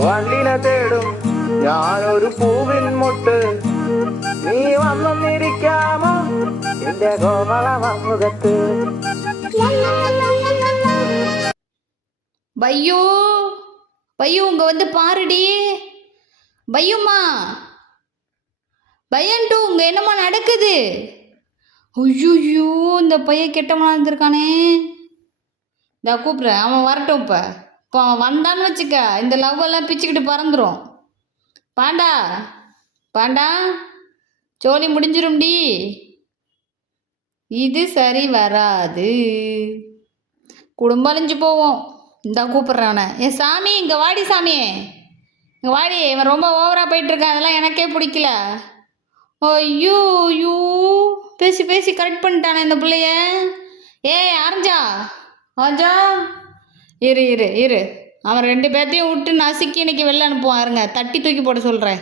വള്ളിനെ തേടും ഞാനൊരു പൂവിൻ മുട്ട് നീ വന്നിരിക്കാമോ എന്റെ കോമള മുഖത്ത് பையோ பையோ இங்க வந்து பாருடி பையும்மா பையன்ட்டு உங்க என்னம்மா நடக்குது ஐயோ இந்த பையன் கெட்டவனா இருந்திருக்கானே இந்த கூப்பிட்றேன் அவன் வரட்டும் இப்போ இப்போ அவன் வந்தான்னு வச்சுக்க. இந்த லவ் எல்லாம் பிச்சுக்கிட்டு பறந்துடும் பாண்டா பாண்டா ஜோலி முடிஞ்சிரும்டி இது சரி வராது. குடும்பம் அழிஞ்சு போவோம். இந்தா கூப்பிட்றேன் அவனை. ஏ சாமி இங்கே வாடி சாமி. இங்கே வாடி. இவன் ரொம்ப ஓவராக போயிட்டுருக்கான். அதெல்லாம் எனக்கே பிடிக்கல. ஐயோ ஐயோ. பேசி பேசி கரெக்ட் பண்ணிட்டானே இந்த பிள்ளைய. ஏ ஆரஞ்சா. ஆஞ்சா இரு இரு இரு. அவன் ரெண்டு பேர்த்தையும் விட்டு நசுக்கி இன்னைக்கு வெளில அனுப்புவான். இருங்க தட்டி தூக்கி போட சொல்கிறேன்